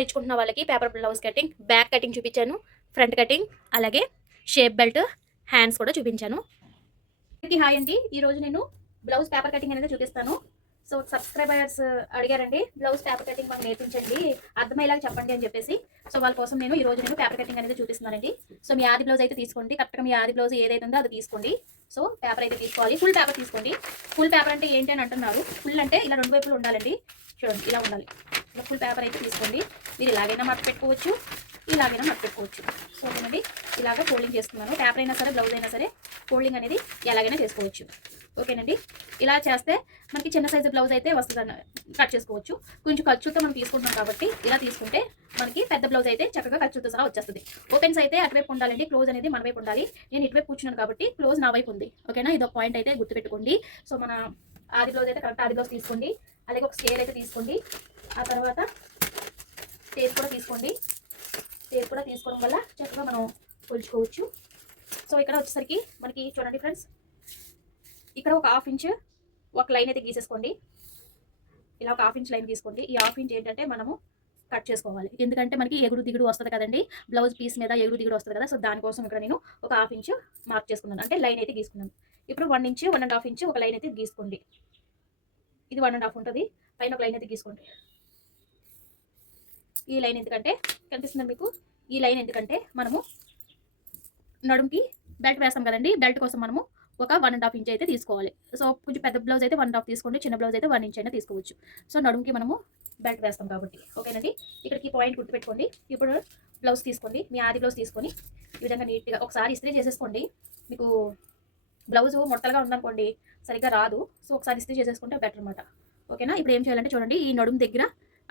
నేర్చుకుంటున్న వాళ్ళకి paper blouse cutting, back cutting చూపించాను, ఫ్రంట్ కటింగ్, అలాగే షేప్ బెల్ట్, హ్యాండ్స్ కూడా చూపించాను. హాయ్ అండి, ఈరోజు నేను బ్లౌజ్ పేపర్ కటింగ్ అనేది చూపిస్తాను. సో సబ్స్క్రైబర్స్ అడిగారండి, బ్లౌజ్ పేపర్ కటింగ్ మాకు నేర్పించండి, అర్థమయ్యేలాగా చెప్పండి అని చెప్పేసి. సో వాళ్ళ కోసం నేను ఈరోజు పేపర్ కటింగ్ అనేది చూపిస్తున్నానండి. సో మీ ఆది బ్లౌజ్ అయితే తీసుకోండి, కరెక్ట్గా మీ ఆది బ్లౌజ్ ఏదైతే ఉందో అది తీసుకోండి. సో పేపర్ అయితే తీసుకోవాలి, ఫుల్ పేపర్ తీసుకోండి. ఫుల్ పేపర్ అంటే ఏంటి అని అంటున్నారు. ఫుల్ అంటే ఇలా రెండు వైపులు ఉండాలండి, చూడండి ఇలా ఉండాలి. ఇలా ఫుల్ పేపర్ అయితే తీసుకోండి. మీరు ఇలాగైనా మడత పెట్టుకోవచ్చు, ఇలాగైనా మడత పెట్టుకోవచ్చు. సో ఓకేనండి, ఇలాగ ఫోల్డింగ్ చేసుకున్నాను. పేపర్ అయినా సరే, బ్లౌజ్ అయినా సరే ఫోల్డింగ్ అనేది ఎలాగైనా చేసుకోవచ్చు. ఓకేనండి, ఇలా చేస్తే మనకి చిన్న సైజు బ్లౌజ్ అయితే వస్తుంది, కట్ చేసుకోవచ్చు. కొంచెం ఖర్చుతో మనం తీసుకుంటున్నాం కాబట్టి ఇలా తీసుకుంటే మనకి పెద్ద బ్లౌజ్ అయితే చక్కగా ఖర్చుతో సహా వచ్చేస్తుంది. ఓపెన్స్ అయితే అటువైపు ఉండాలండి, క్లోజ్ అనేది మన వైపు ఉండాలి. నేను ఇటువైపు కూర్చున్నాను కాబట్టి క్లోజ్ నా వైపు ఉంది. ఓకేనా, ఇది ఒక పాయింట్ అయితే గుర్తుపెట్టుకోండి. సో మన ఆది బ్లౌజ్ అయితే కరెక్ట్ ఆది బ్లౌజ్ తీసుకోండి. అలాగే ఒక స్కేల్ అయితే తీసుకోండి. ఆ తర్వాత టేప్ కూడా తీసుకోండి. టేప్ కూడా తీసుకోవడం వల్ల చక్కగా మనం కొలుచుకోవచ్చు. సో ఇక్కడ వచ్చేసరికి మనకి చూడండి ఫ్రెండ్స్, ఇక్కడ ఒక హాఫ్ ఇంచ్ ఒక లైన్ అయితే గీసేసుకోండి. ఇలా ఒక హాఫ్ ఇంచ్ లైన్ తీసుకోండి. ఈ హాఫ్ ఇంచ్ ఏంటంటే మనము కట్ చేసుకోవాలి, ఎందుకంటే మనకి ఎగుడు దిగుడు వస్తుంది కదండి, బ్లౌజ్ పీస్ మీద ఎగుడు దిగుడు వస్తుంది కదా. సో దానికోసం ఇక్కడ నేను ఒక హాఫ్ ఇంచ్ మార్క్ చేసుకున్నాను, అంటే లైన్ అయితే గీసుకున్నాను. ఇప్పుడు 1 ఇంచ్ 1.5 ఇంచ్ ఒక లైన్ అయితే గీసుకోండి. ఇది 1.5 ఉంటుంది, పైన ఒక లైన్ అయితే గీసుకోండి. ఈ లైన్ ఎందుకంటే కనిపిస్తుంది మీకు, ఈ లైన్ ఎందుకంటే మనము నడుముకి బెల్ట్ వేస్తాం కదండి, బెల్ట్ కోసం మనము ఒక 1.5 ఇంచ్ అయితే తీసుకోవాలి. సో కొంచెం పెద్ద బ్లౌజ్ అయితే 1.5 తీసుకోండి, చిన్న బ్లౌజ్ అయితే 1 ఇంచ్ అయినా తీసుకోవచ్చు. సో నడుముకి మనము బెల్ట్ వేస్తాం కాబట్టి. ఓకేనండి, ఇక్కడికి పాయింట్ గుర్తుపెట్టుకోండి. ఇప్పుడు బ్లౌజ్ తీసుకోండి, మీ ఆది బ్లౌజ్ తీసుకొని ఈ విధంగా నీట్గా ఒకసారి ఇస్త్రీ చేసేసుకోండి. మీకు బ్లౌజ్ ముడతలుగా ఉందనుకోండి సరిగ్గా రాదు. సో ఒకసారి ఇస్త్రీ చేసేసుకుంటే బెటర్ అనమాట. ఓకేనా, ఇప్పుడు ఏం చేయాలంటే చూడండి, ఈ నడుము దగ్గర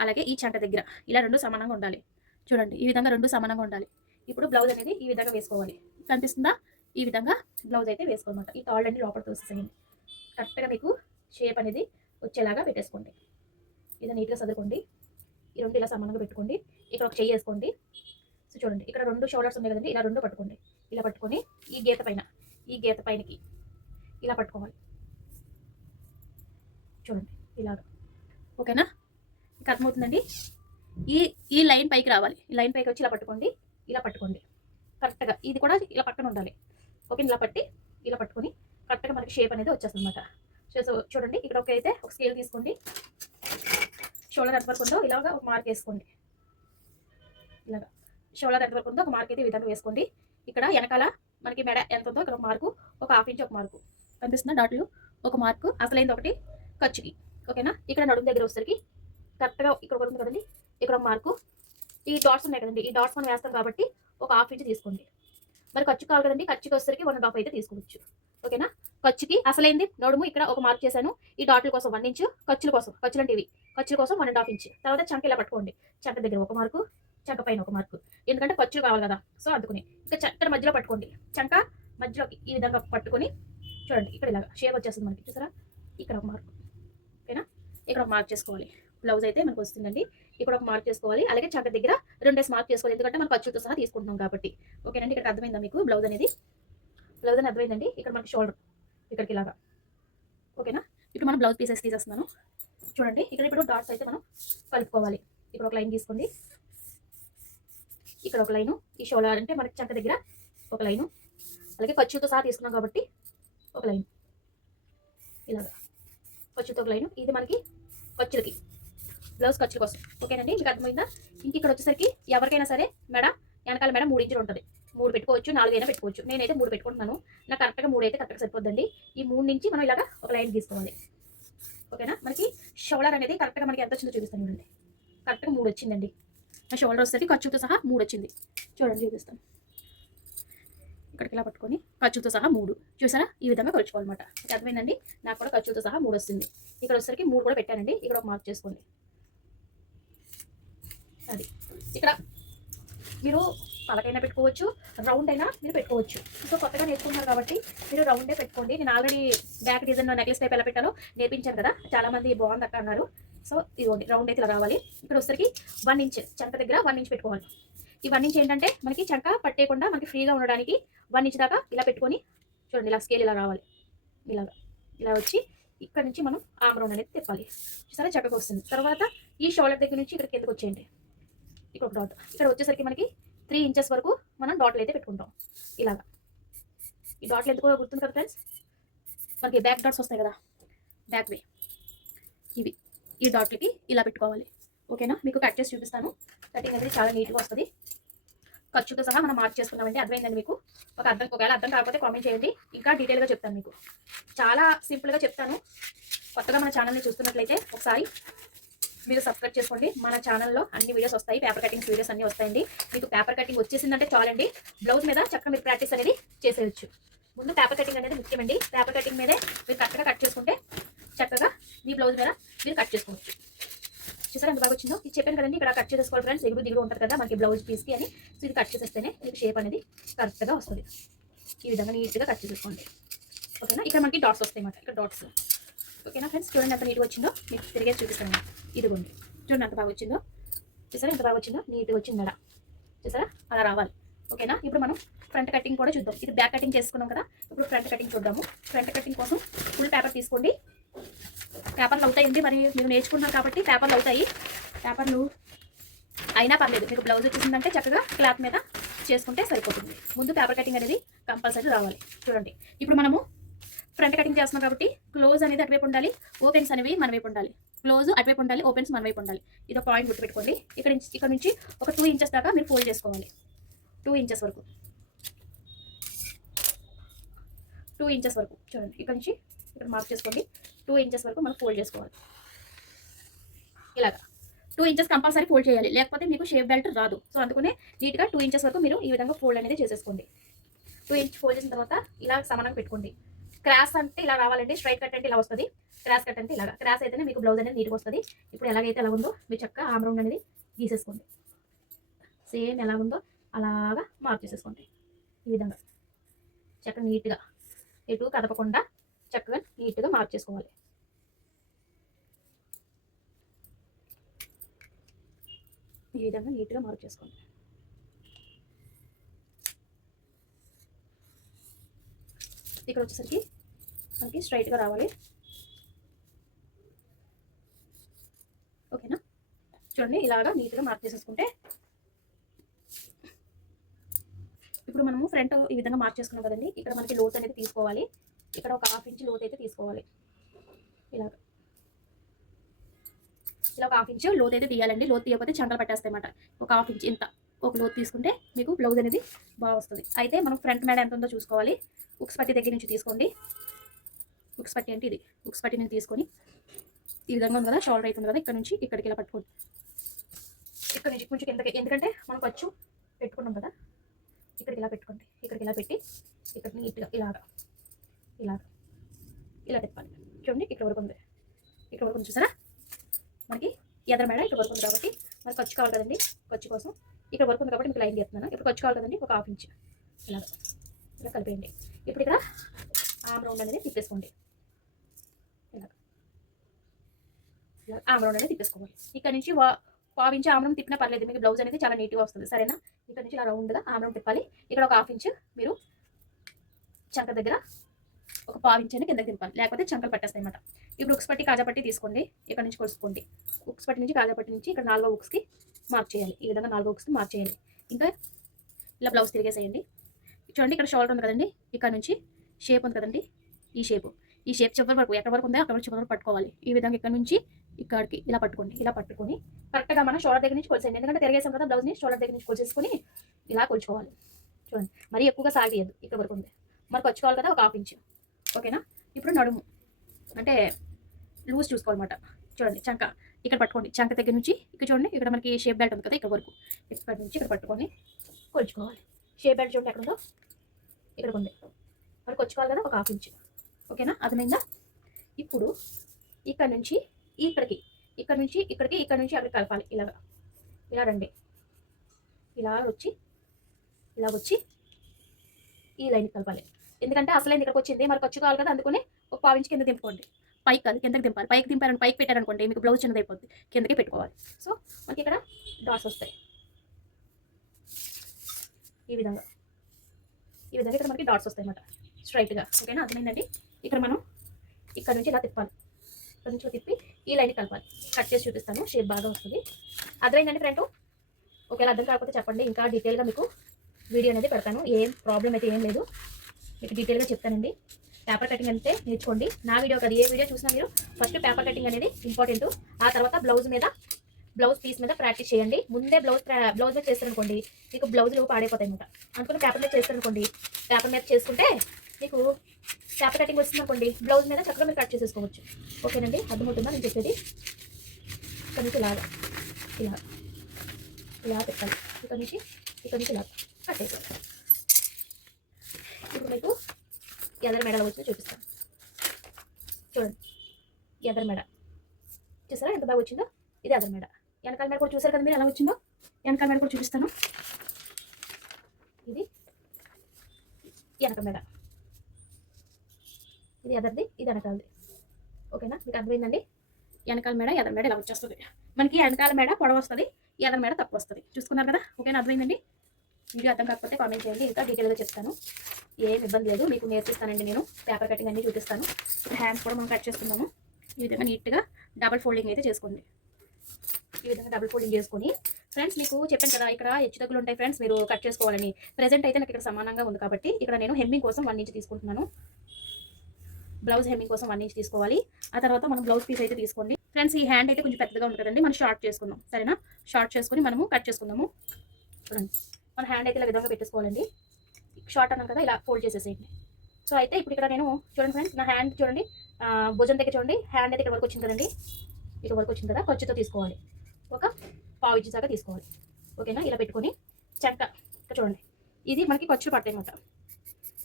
అలాగే ఈ చంట దగ్గర ఇలా రెండు సమానంగా ఉండాలి. చూడండి, ఈ విధంగా రెండు సమానంగా ఉండాలి. ఇప్పుడు బ్లౌజ్ అనేది ఈ విధంగా వేసుకోవాలి, కనిపిస్తుందా? ఈ విధంగా బ్లౌజ్ అయితే వేసుకోనమాట. ఈ తాళ్ళు అన్ని లోపల తోసేసేయండి. కరెక్ట్గా మీకు షేప్ అనేది వచ్చేలాగా పెట్టేసుకోండి. ఇది నీట్గా చదువుకోండి. ఈ రెండు ఇలా సమానంగా పెట్టుకోండి. ఇక్కడ ఒక చెయ్యి వేసుకోండి. సో చూడండి, ఇక్కడ రెండు షోల్డర్స్ ఉన్నాయి కదండి, ఇలా రెండు పట్టుకోండి. ఇలా పట్టుకొని ఈ గీత పైనకి ఇలా పట్టుకోవాలి. చూడండి ఇలాగా. ఓకేనా, ఇంకా అర్థమవుతుందండి. ఈ లైన్ పైకి రావాలి, ఈ లైన్ పైకి వచ్చి ఇలా పట్టుకోండి కరెక్ట్గా. ఇది కూడా ఇలా పక్కన ఉండాలి. ఓకే, ఇలా పట్టుకొని కరెక్ట్గా మనకి షేప్ అనేది వచ్చేస్తుంది అనమాట. సో చూడండి, ఇక్కడ అయితే ఒక స్కేల్ తీసుకోండి. షోల్డర్ ఎంత వరకు ఉందో ఇలాగ ఒక మార్క్ వేసుకోండి. ఇలాగా షోల్డర్ ఎంత వరకు ఉందో ఒక మార్క్ అయితే ఈ విధంగా వేసుకోండి. ఇక్కడ వెనకాల మనకి మెడ ఎంత ఉందో ఇక్కడ ఒక మార్కు, ఒక హాఫ్ ఇంచ్ ఒక మార్కు కనిపిస్తుందా, డాట్లు ఒక మార్కు, అసలైంది ఒకటి ఖర్చుకి. ఓకేనా, ఇక్కడ నడుము దగ్గర వచ్చేసరికి కరెక్ట్గా ఇక్కడ వరకు కదండి, ఇక్కడ ఒక మార్కు. ఈ డాట్స్ ఉన్నాయి కదండి, ఈ డాట్స్ మనం వేస్తాం కాబట్టి ఒక హాఫ్ ఇంచ్ తీసుకోండి. మరి ఖర్చు కావాలి కదండి, ఖర్చుకి వచ్చేసరికి 1.5 అయితే తీసుకోవచ్చు. ఓకేనా, ఖర్చుకి అసలైంది నడుము ఇక్కడ ఒక మార్క్ చేశాను. ఈ డాట్ల కోసం 1 ఇంచ్, ఖర్చుల కోసం, ఖర్చులు అంటే ఇవి, ఖర్చుల కోసం 1.5 ఇంచ్. తర్వాత చంక ఇలా పట్టుకోండి, చంక దగ్గర ఒక మార్కు, చంక పైన ఒక మార్కు, ఎందుకంటే ఖర్చులు కావాలి కదా. సో అందుకుని ఇక్కడ చక్కర మధ్యలో పట్టుకోండి, చంక మధ్యలోకి ఈ విధంగా పట్టుకొని చూడండి, ఇక్కడ ఇలాగా షేప్ వచ్చేస్తుంది మనకి, చూసారా? ఇక్కడ ఒక మార్కు. ఓకేనా, ఇక్కడ ఒక మార్క్ చేసుకోవాలి. బ్లౌజ్ అయితే మనకు వస్తుందండి, ఇక్కడ ఒక మార్క్ చేసుకోవాలి. అలాగే చంక దగ్గర 2 మార్క్ చేసుకోవాలి, ఎందుకంటే మనం ఖర్చులతో సహా తీసుకుంటున్నాం కాబట్టి. ఓకేనండి, ఇక్కడ అర్థమైందా మీకు? బ్లౌజ్ అనేది అర్థమైందండి. ఇక్కడ మనకి షోల్డర్ ఇక్కడికి ఇలాగా. ఓకేనా, ఇప్పుడు మనం బ్లౌజ్ పీసెస్ తీసేస్తున్నాను. చూడండి, ఇక్కడ ఇప్పుడు డాట్స్ అయితే మనం కలుపుకోవాలి. ఇక్కడ ఒక లైన్ తీసుకోండి, ఇక్కడ ఒక లైను, ఈ షోల్డర్ అంటే మనకి చంక దగ్గర ఒక లైను, అలాగే ఖర్చులతో సహా తీసుకున్నాం కాబట్టి ఒక లైన్, ఇలాగా ఖర్చుతో ఒక లైను. ఇది మనకి ఖర్చులకి, బ్లౌజ్ ఖర్చుల కోసం. ఓకేనండి, మీకు అర్థమైందా? ఇంక ఇక్కడ వచ్చేసరికి ఎవరికైనా సరే వెనకాల మెడ 3 ఇంచులు ఉంటుంది. 3 పెట్టుకోవచ్చు, 4 అయినా పెట్టుకోవచ్చు. నేనైతే 3 పెట్టుకుంటున్నాను, నాకు కరెక్ట్గా 3 అయితే కరెక్ట్గా సరిపోద్దండి. ఈ 3 నుంచి మనం ఇలాగా ఒక లైన్ తీసుకోవాలి. ఓకేనా, మనకి షోల్డర్ అనేది కరెక్ట్గా మనకి ఎంత వచ్చిందో చూపిస్తాను. చూడండి, కరెక్ట్గా 3 వచ్చిందండి. నా షోల్డర్ వచ్చేసరికి ఖర్చుతో సహా 3 వచ్చింది. చూడండి చూపిస్తాను, ఇక్కడికి ఇలా పట్టుకొని ఖర్చుతో సహా 3 చూసారా? ఈ విధంగా కొలుచుకోవాలన్నమాట. అర్థమైందండి, నాకు కూడా ఖర్చుతో సహా 3 వస్తుంది. ఇక్కడ వచ్చేసరికి 3 కూడా పెట్టానండి. ఇక్కడ ఒక మార్క్ చేసుకోండి. అది ఇక్కడ మీరు పలకైనా పెట్టుకోవచ్చు, రౌండ్ అయినా మీరు పెట్టుకోవచ్చు. సో కొత్తగా నేర్చుకుంటున్నారు కాబట్టి మీరు రౌండే పెట్టుకోండి. నేను already back design necklace type ఎలా పెట్టాలో నేర్పించాను కదా, చాలామంది బాగుంది అక్క అన్నారు. సో ఇదిగోండి, రౌండ్ అయితే ఇలా రావాలి. ఇక్కడ వచ్చేసరికి 1 ఇంచ్ చంక దగ్గర 1 ఇంచ్ పెట్టుకోవాలి. ఈ 1 ఇంచ్ ఏంటంటే మనకి చంక పట్టేయకుండా మనకి ఫ్రీగా ఉండడానికి 1 ఇంచ్ దాకా ఇలా పెట్టుకొని చూడండి, ఇలా స్కేల్ ఇలా రావాలి. ఇలా వచ్చి ఇక్కడ నుంచి మనం ఆమ్ రౌండ్ అనేది తిప్పాలి. చూసారా, చక్కగా వస్తుంది. తర్వాత ఈ షోల్డర్ దగ్గర నుంచి ఇక్కడికి ఎందుకు వచ్చేయండి, ఇక్కడ ఒక డాట్. ఇక్కడ వచ్చేసరికి మనకి 3 ఇంచెస్ వరకు మనం డాట్లు అయితే పెట్టుకుంటాం. ఇలాగా ఈ డాట్లు ఎందుకో గుర్తుంది కదా ఫ్రెండ్స్, మనకి బ్యాక్ డాట్స్ వస్తాయి కదా, బ్యాక్వి ఇవి. ఈ డాట్లకి ఇలా పెట్టుకోవాలి. ఓకేనా, మీకు కట్ చేసి చూపిస్తాను. కటింగ్ అనేది చాలా నీట్గా వస్తుంది. ఖర్చుతో సహా మనం మార్క్ చేసుకున్నామంటే అర్థమైందండి మీకు. ఒకవేళ అర్థం కాకపోతే కామెంట్ చేయండి, ఇంకా డీటెయిల్గా చెప్తాను మీకు. చాలా సింపుల్గా చెప్తాను. కొత్తగా మన ఛానల్ని చూస్తున్నట్లయితే ఒకసారి మీరు సబ్స్క్రైబ్ చేసుకోండి. మన ఛానల్లో అన్ని వీడియోస్ వస్తాయి, పేపర్ కటింగ్ వీడియోస్ అన్నీ వస్తాయండి. మీకు పేపర్ కటింగ్ వచ్చేసిందంటే చాలండి, బ్లౌజ్ మీద చక్కగా మీరు ప్రాక్టీస్ అనేది చేసేయచ్చు. ముందు పేపర్ కటింగ్ అనేది ముఖ్యమండి. పేపర్ కటింగ్ మీదే మీరు కరెక్ట్గా కట్ చేసుకుంటే చక్కగా మీ బ్లౌజ్ మీద మీరు కట్ చేసుకోవచ్చు. చూసారా ఎంత బాగా వచ్చిందో. ఇది చెప్పాను కదండి, ఇక్కడ కట్ చేసుకోవాలి ఫ్రెండ్స్, ఎగురు దిగుడు ఉంటుంది కదా మనకి బ్లౌజ్ పీస్కి అని. సో ఇది కట్ చేసేస్తేనే మీకు షేప్ అనేది కరెక్ట్గా వస్తుంది. ఈ విధంగా నీట్గా కట్ చేసేసుకోండి. ఓకేనా, ఇక్కడ మనకి డాట్స్ వస్తాయి అన్నమాట, ఇక్కడ డాట్స్. ఓకేనా ఫ్రెండ్స్, చూడండి ఎంత నీట్గా వచ్చిందో. మీకు తిరిగేసి చూపిస్తాను. ఇదిగోండి, చూడండి ఎంత బాగా వచ్చిందో. చూసారా ఎంత బాగా వచ్చిందో, నీట్గా వచ్చింది అలా. చూసారా అలా రావాలి. ఓకేనా, ఇప్పుడు మనం ఫ్రంట్ కటింగ్ కూడా చూద్దాం. ఇది బ్యాక్ కటింగ్ చేసుకున్నాం కదా, ఇప్పుడు ఫ్రంట్ కటింగ్ చూద్దాము. ఫ్రంట్ కటింగ్ కోసం ఫుల్ పేపర్ తీసుకోండి. పేపర్లు అవుతాయండి, మరి మీరు నేర్చుకుంటున్నారు కాబట్టి పేపర్లు అవుతాయి. పేపర్లు అయినా పర్లేదు, మీకు బ్లౌజ్ వచ్చేసిందంటే చక్కగా క్లాత్ మీద చేసుకుంటే సరిపోతుంది. ముందు పేపర్ కటింగ్ అనేది కంపల్సరీ రావాలి. చూడండి, ఇప్పుడు మనము ఫ్రంట్ కటింగ్ చేస్తున్నాం కాబట్టి క్లోజ్ అనేది అటువైపు ఉండాలి, ఓపెన్స్ అనేవి మన వైపు ఉండాలి. క్లోజ్ అటువైపు ఉండాలి, ఓపెన్స్ మన వైపు ఉండాలి. ఇది పాయింట్ గుర్తుపెట్టుకోండి. ఇక్కడ నుంచి ఒక 2 ఇంచెస్ దాకా మీరు ఫోల్డ్ చేసుకోవాలి. 2 ఇంచెస్ వరకు, 2 ఇంచెస్ వరకు చూడండి. ఇక్కడ నుంచి ఇక్కడ మార్క్ చేసుకోండి. 2 ఇంచెస్ వరకు మనం ఫోల్డ్ చేసుకోవాలి. ఇలాగా 2 ఇంచెస్ కంపల్సరీ ఫోల్డ్ చేయాలి, లేకపోతే మీకు షేప్ బెల్ట్ రాదు. సో అందుకనే నీట్గా 2 ఇంచెస్ వరకు మీరు ఈ విధంగా ఫోల్డ్ అనేది చేసేసుకోండి. 2 ఇంచ్ ఫోల్డ్ చేసిన తర్వాత ఇలా సమానంగా పెట్టుకోండి. క్రాస్ అంటే ఇలా రావాలండి, స్ట్రైట్ కట్ అంటే ఇలా వస్తుంది, క్రాస్ కట్ అంటే ఇలాగా. క్రాస్ అయితేనే మీకు బ్లౌజ్ అనేది నీట్గా వస్తుంది. ఇప్పుడు ఎలాగైతే ఎలా ఉందో మీరు చక్కగా ఆమ్ రౌండ్ అనేది గీసేసుకోండి. సేమ్ ఎలా ఉందో అలాగా మార్క్ చేసేసుకోండి. ఈ విధంగా చక్కగా నీట్గా ఎటు కదపకుండా చక్కగా నీట్గా మార్క్ చేసుకోవాలి. ఈ విధంగా నీట్గా మార్క్ చేసుకోండి. ఇక్కడ వచ్చేసరికి మనకి స్ట్రైట్గా రావాలి. ఓకేనా, చూడండి ఇలాగా నీట్గా మార్క్ చేసేసుకుంటే ఇప్పుడు మనము ఫ్రంట్ ఈ విధంగా మార్క్ చేసుకున్నాం కదండి. ఇక్కడ మనకి లోత్ అనేది తీసుకోవాలి. ఇక్కడ ఒక 1/2 ఇంచ్ లోత్ అయితే తీసుకోవాలి. ఇలా ఒక 1/2 ఇంచ్ లోత్ అయితే తీయాలండి. లోత్ తీయకపోతే చంకలు పట్టేస్తాయి అన్నమాట. ఒక 1/2 ఇంచ్ ఇంత ఒక లోత్ తీసుకుంటే మీకు బ్లౌజ్ అనేది బాగా వస్తుంది. అయితే మనం ఫ్రంట్ మేడ ఎంత ఉందో చూసుకోవాలి. ఉక్స్ పట్టి దగ్గర నుంచి తీసుకోండి. ఉక్స్ పట్టి అంటే ఇది, ఉక్స్ పట్టి నుంచి తీసుకొని ఈ విధంగా ఉంది కదా, షోల్డర్ అవుతుంది కదా, ఇక్కడ నుంచి ఇక్కడికి ఇలా పట్టుకోండి. ఇక్కడ నుంచి కొంచెం కిందకి, ఎందుకంటే మనం ఖర్చు పెట్టుకున్నాం కదా, ఇక్కడికి ఇలా పెట్టుకోండి. ఇక్కడికి ఇలా పెట్టి ఇక్కడ నీట్గా ఇలాగా ఇలాగా ఇలా తిప్పాలి. చూడండి ఇక్కడ వరకు ఉంది, ఇక్కడ వరకు ఉంది. చూసారా మనకి ఎదర మేడ ఇక్కడ వరకు ఉంది కాబట్టి మనకి ఖర్చు కావాలి కదండి. ఖర్చు కోసం ఇక్కడ వరకు ఉంది కాబట్టి మీకు లైన్ చేస్తున్నాను. ఇప్పుడు ఖర్చు కావాలి కదండి, ఒక 1/2 ఇంచ్ ఇలాగా ఇలా కలిపేయండి. ఇప్పుడు ఇక్కడ ఆమ్ రౌండ్ అనేది తిప్పేసుకోండి. ఇలా ఆమ్ రౌండ్ అనేది తిప్పేసుకోవాలి. ఇక్కడ నుంచి 1/2 ఇంచ్ ఆమ్ రౌండ్ తిప్పినా పర్లేదు, మీకు బ్లౌజ్ అనేది చాలా నీట్గా వస్తుంది. సరేనా, ఇక్కడ నుంచి ఇలా రౌండ్గా ఆమ్ రౌండ్ తిప్పాలి. ఇక్కడ ఒక 1/2 ఇంచ్ మీరు చంక దగ్గర ఒక 1/2 ఇంచ్ అని కిందకి తిప్పాలి, లేకపోతే చంకలు పట్టేస్తాయి అన్నమాట. ఇప్పుడు ఉక్స్ పట్టి కాజా పట్టి తీసుకోండి. ఇక్కడ నుంచి కొలుసుకోండి. ఉక్స్ పట్టి నుంచి కాజా పట్టి నుంచి ఇక్కడ 4వ ఉక్స్కి మార్క్ చేయాలి. ఈ విధంగా 4వ ఉక్స్కి మార్క్ చేయాలి. ఇంకా ఇలా బ్లౌజ్ తిరిగేసేయండి. చూడండి ఇక్కడ షోల్డర్ ఉంది కదండి, ఇక్కడ నుంచి షేప్ ఉంది కదండి, ఈ షేప్ చివరి వరకు ఎక్కడ వరకు ఉందో అక్కడ వరకు చివరి వరకు పట్టుకోవాలి. ఈ విధంగా ఇక్కడ నుంచి ఇక్కడికి ఇలా పట్టుకోండి. ఇలా పట్టుకొని కరెక్ట్గా మనం షోల్డర్ దగ్గర నుంచి కొలిసేయండి. ఎందుకంటే తిరిగేసాం కదా బ్లౌజ్ని, షోల్డర్ దగ్గర నుంచి కొలిసేసుకొని ఇలా కొలుచుకోవాలి. చూడండి మరీ ఎక్కువగా సాగేయద్దు, ఇక్కడ వరకు ఉంది మనకు వచ్చుకోవాలి కదా, ఒక 1/2 ఇంచ్. ఓకేనా, ఇప్పుడు నడుము అంటే లూజ్ చూసుకోవాలన్నమాట. చూడండి చంక ఇక్కడ పట్టుకోండి. చంక దగ్గర నుంచి ఇక్కడ చూడండి, ఇక్కడ మనకి షేప్ బెల్ట్ ఉంది కదా, ఇక్కడ వరకు ఇక్కడ నుంచి ఇక్కడ పట్టుకొని కొలుచుకోవాలి. షేప్ బెల్ట్ చూడండి ఎక్కడ ఉందో, ఇక్కడ ఉంది మనకు వచ్చుకోవాలి కదా, ఒక 1/2 ఇంచ్. ఓకేనా, అర్థమైందా? ఇప్పుడు ఇక్కడ నుంచి ఇక్కడికి, ఇక్కడ నుంచి ఇక్కడికి, ఇక్కడ నుంచి అక్కడికి కలపాలి. ఇలాగా ఇలా రండి, ఇలా వచ్చి ఈ లైన్ కలపాలి. ఎందుకంటే అసలు ఇక్కడికి వచ్చింది మరి ఖర్చు కావాలి కదా, అందుకని ఒక 1/2 ఇంచ్ కింద దింపుకోండి. పైకి కాదు కిందకి దింపాలి. పైకి దింపారని పైకి పెట్టారనుకోండి మీకు బ్లౌజ్ చిన్నది అయిపోద్ది, కిందకి పెట్టుకోవాలి. సో మనకి ఇక్కడ డాట్స్ వస్తాయి ఈ విధంగా ఇక్కడ మనకి డాట్స్ వస్తాయి అన్నమాట స్ట్రైట్గా. ఓకేనా, అర్థమైందండి? ఇక్కడ మనం ఇక్కడ నుంచి ఇలా తిప్పాలి. ఇక్కడ నుంచి తిప్పి ఈ లైన్ కలపాలి. కట్ చేసి చూపిస్తాను, షేప్ బాగా వస్తుంది. అర్థమైందండి ఫ్రెండ్? ఒకవేళ అర్థం కాకపోతే చెప్పండి, ఇంకా డీటెయిల్గా మీకు వీడియో అనేది పెడతాను. ఏం ప్రాబ్లం అయితే ఏం లేదు, మీకు డీటెయిల్గా చెప్తానండి. పేపర్ కటింగ్ అంటే నేర్చుకోండి. నా వీడియో కాదు, ఏ వీడియో చూసినా మీరు ఫస్ట్ పేపర్ కటింగ్ అనేది ఇంపార్టెంట్. ఆ తర్వాత బ్లౌజ్ పీస్ మీద ప్రాక్టీస్ చేయండి. ముందే బ్లౌజ్ మీద చేస్తారనుకోండి మీకు బ్లౌజులు పాడైపోతాయి అనమాట. అనుకుని పేపర్ మీద చేస్తారనుకోండి, పేపర్ మీద చేసుకుంటే మీకు పేపర్ కటింగ్ వస్తుంది అనుకోండి, బ్లౌజ్ మీద చక్కగా మీరు కట్ చేసేసుకోవచ్చు. ఓకేనండి, అర్థమవుతుందా నేను చెప్పేది? ఇక్కడ నుంచి ఇలా పెట్టాలి, ఇక్కడ నుంచి ఇలా కట్ అయిపోయింది. ఇప్పుడు మీకు ఎదర మెడ వచ్చిందో చూపిస్తాను. చూడండి, ఎదర మెడ చూసారా ఎంత బాగా వచ్చిందో? ఇది ఎదర మెడ. వెనకాల మెడ కూడా చూసారు కదా మీరు ఎలా వచ్చిందో? వెనకాల మెడ కూడా చూపిస్తాను. ఇది వెనక మెడ, ఇది ఎదరిది, ఇది వెనకాలది. ఓకేనా, మీకు అర్థమైందండి? వెనకాల మెడ ఎదర మెడ ఇలా వచ్చేస్తుంది. మనకి వెనకాల మెడ పొడవ వస్తుంది, ఎదర మెడ తక్కువ వస్తుంది. చూసుకున్నారు కదా? ఓకేనా, అర్థమైందండి? వీడియో అర్థం కాకపోతే కామెంట్ చేయండి, ఇంకా డీటెయిల్గా చెప్తాను. ఏం ఇబ్బంది లేదు, మీకు నేర్పిస్తానండి నేను. పేపర్ కటింగ్ అన్నీ చూపిస్తాను. ఇప్పుడు హ్యాండ్స్ కూడా మనం కట్ చేసుకుందాము. ఈ విధంగా నీట్గా డబల్ ఫోల్డింగ్ అయితే చేసుకోండి. ఈ విధంగా డబుల్ ఫోల్డింగ్ చేసుకొని ఫ్రెండ్స్, మీకు చెప్పాను కదా ఇక్కడ హెచ్చుతగ్గులు ఉంటాయి ఫ్రెండ్స్, మీరు కట్ చేసుకోవాలని. ప్రెజెంట్ అయితే నాకు ఇక్కడ సమానంగా ఉంది కాబట్టి ఇక్కడ నేను హెమ్మింగ్ కోసం 1 ఇంచ్ తీసుకుంటున్నాను. బ్లౌజ్ హెమ్మింగ్ కోసం 1 ఇంచ్ తీసుకోవాలి. ఆ తర్వాత మనం బ్లౌజ్ పీస్ అయితే తీసుకోండి. ఫ్రెండ్స్, ఈ హ్యాండ్ అయితే కొంచెం పెద్దగా ఉంటుంది కదండి, మనం షార్ట్ చేసుకుందాం. సరేనా? షార్ట్ చేసుకుని మనము కట్ చేసుకుందాము. చూడండి, మన హ్యాండ్ అయితే ఇలా విధంగా పెట్టేసుకోవాలండి. షార్ట్ అన్నాం కదా, ఇలా ఫోల్డ్ చేసేసేయండి. సో అయితే ఇప్పుడు ఇక్కడ నేను చూడండి ఫ్రెండ్స్, నా హ్యాండ్ చూడండి, భుజం దగ్గర చూడండి, హ్యాండ్ అయితే ఇక్కడ వరకు వచ్చింది కదండి, ఇక్కడ వరకు వచ్చింది కదా. ఖర్చుతో తీసుకోవాలి, ఒక పావు ఇంచు దాకా తీసుకోవాలి. ఓకేనా, ఇలా పెట్టుకొని చెంక ఇక్కడ చూడండి, ఇది మనకి ఖర్చులు పడతాయి అన్నమాట.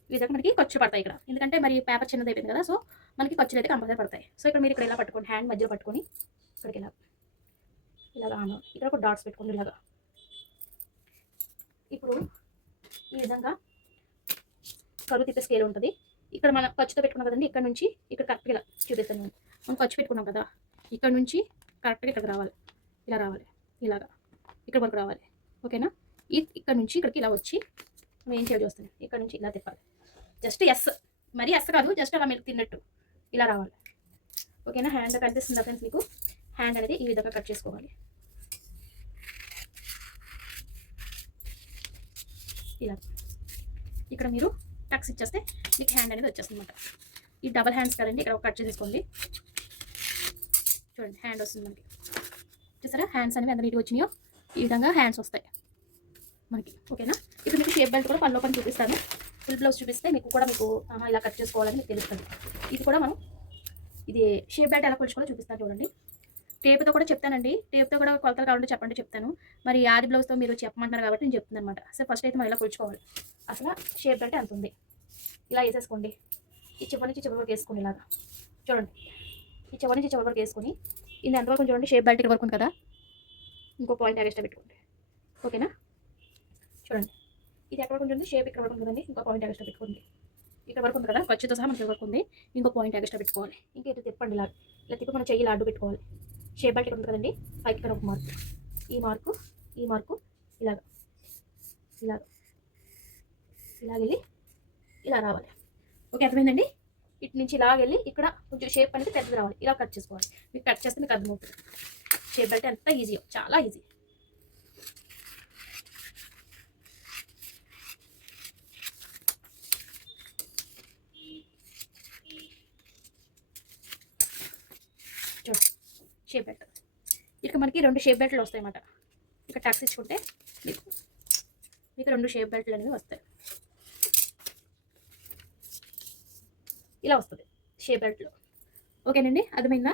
ఈ విధంగా మనకి ఖర్చులు పడతాయి ఇక్కడ, ఎందుకంటే మరి పేపర్ చిన్నది అయిపోయింది కదా, సో మనకి ఖర్చులు అయితే కంపల్సరీ పడతాయి. సో ఇక్కడ మీరు ఇక్కడ ఇలా పట్టుకోండి, హ్యాండ్ మధ్యలో పట్టుకొని ఇక్కడికి ఇలాగా ఇక్కడ ఒక డాట్స్ పెట్టుకోండి ఇలాగా. ఇప్పుడు ఈ విధంగా కరువు తిప్పే స్కేల్ ఉంటుంది. ఇక్కడ మనం ఖర్చుతో పెట్టుకున్నాం కదండి, ఇక్కడ నుంచి ఇక్కడ కరెక్ట్గా ఇలా చూపిస్తాను. మనం ఖర్చు పెట్టుకున్నాం కదా, ఇక్కడ నుంచి కరెక్ట్గా ఇక్కడికి రావాలి, ఇలా రావాలి, ఇలాగా ఇక్కడ వరకు రావాలి. ఓకేనా, ఇక్కడ నుంచి ఇక్కడికి ఇలా వచ్చి మనం ఏం చేయాలి చూస్తాను, ఇక్కడ నుంచి ఇలా తిప్పాలి. జస్ట్ ఎస్, మరీ ఎస్ కాదు, జస్ట్ అలా మీరు తిన్నట్టు ఇలా రావాలి. ఓకేనా, హ్యాండ్ కనిపిస్తుందా ఫ్రెండ్స్ మీకు? హ్యాండ్ అనేది ఈ విధంగా కట్ చేసుకోవాలి. ఇలా ఇక్కడ మీరు టక్స్ ఇచ్చేస్తే మీకు హ్యాండ్ అనేది వచ్చేస్తుంది అనమాట. ఈ డబల్ హ్యాండ్స్ కదండి, ఇక్కడ కట్ చేసేసుకోండి. చూడండి, హ్యాండ్ వస్తుంది మనకి. చూసారా హ్యాండ్స్ అనేవి ఎంత నీట్గా వచ్చినాయో? ఈ విధంగా హ్యాండ్స్ వస్తాయి మనకి. ఓకేనా, ఇప్పుడు మీకు షేప్ బెల్ట్ కూడా పనిలో పని చూపిస్తాను. ఫుల్ బ్లౌజ్ చూపిస్తే మీకు ఇలా కట్ చేసుకోవాలని మీకు తెలుస్తుంది. ఇది కూడా మనం ఇది షేప్ బెల్ట్ ఎలా కొలుచుకోవాలో చూపిస్తాను చూడండి. టేప్తో కూడా చెప్తానండి, టేప్తో కూడా కొలతలు కావాలంటే చెప్పండి, చెప్తాను. మరి ఆది బ్లౌజ్తో మీరు చెప్పమంటున్నారు కాబట్టి నేను చెప్తున్నాను అనమాట. సో ఫస్ట్ అయితే మనం ఇలా కొలుచుకోవాలి. అసలు షేప్ బెల్ట్ ఎంత ఉంది ఇలా వేసేసుకోండి. ఈ చివరి నుంచి చివరి వరకు వేసుకోండి ఇలాగా. చూడండి, ఈ చివరి నుంచి చివరి వరకు వేసుకొని ఇది ఎంతవరకు చూడండి, షేప్ బెల్ట్ వరకు ఉంది కదా, ఇంకో పాయింట్ ఎక్స్ట్రా పెట్టుకోండి. ఓకేనా, చూడండి ఇది ఎక్కడ వరకు ఉంటుంది, షేప్ ఇక్కడ వరకు ఉంటుందండి, ఇంకో పాయింట్ ఎక్స్ట్రా పెట్టుకోండి. ఇక్కడ వరకు ఉంది కదా, ఖర్చుతో సహా మనకి వరకు ఉంది, ఇంకో పాయింట్ ఎక్స్ట్రా పెట్టుకోవాలి. ఇంకా ఇటు తిప్పండి ఇలా తిప్పి మనం చెయ్యి అడ్డు పెట్టుకోవాలి. షేప్ బెల్ట్ ఇక్కడ ఉంది కదండి, పైకి ఇక్కడ ఒక మార్కు, ఈ మార్కు ఇలాగ వెళ్ళి ఇలా రావాలి. ఓకే, అర్థమైందండి? ఇటు నుంచి ఇలా వెళ్ళి ఇక్కడ కొంచెం షేప్ అనేది పెద్దది రావాలి, ఇలా కట్ చేసుకోవాలి. మీకు కట్ చేస్తే మీకు అర్థమవుతుంది. షేప్ బెల్ట్ ఎంత ఈజీయో, చాలా ఈజీ. చూడండి, షేప్ బెల్ట్ ఇక్కడ మనకి 2 షేప్ బెల్ట్లు వస్తాయి అన్నమాట. ఇక్కడ టక్స్ ఇచ్చుకుంటే మీకు 2 షేప్ బెల్ట్లు అనేవి వస్తాయి. ఇలా వస్తుంది షేప్ బెల్ట్లో. ఓకేనండి, అర్థమైందా?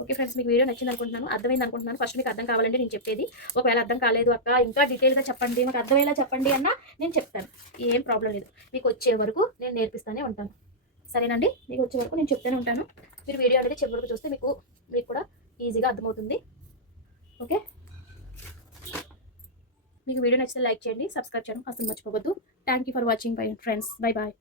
ఓకే ఫ్రెండ్స్, మీకు వీడియో నచ్చింది అనుకుంటున్నాను, అర్థమైంది అనుకుంటున్నాను. ఫస్ట్ మీకు అర్థం కావాలంటే నేను చెప్పేది. ఒకవేళ అర్థం కాలేదు అక్క, ఇంకా డీటెయిల్గా చెప్పండి, మాకు అర్థమయ్యేలా చెప్పండి అన్నా నేను చెప్తాను. ఏం ప్రాబ్లం లేదు, మీకు వచ్చే వరకు నేను నేర్పిస్తూనే ఉంటాను. సరేనండి, మీకు వచ్చే వరకు నేను చెప్తూనే ఉంటాను. మీరు వీడియో అనేది చివరి వరకు చూస్తే మీకు కూడా ఈజీగా అర్థమవుతుంది. ఓకే, మీకు వీడియో నచ్చితే లైక్ చేయండి, సబ్స్క్రైబ్ చేయడం అసలు మర్చిపోవద్దు. Thank you for watching bye friends, bye bye.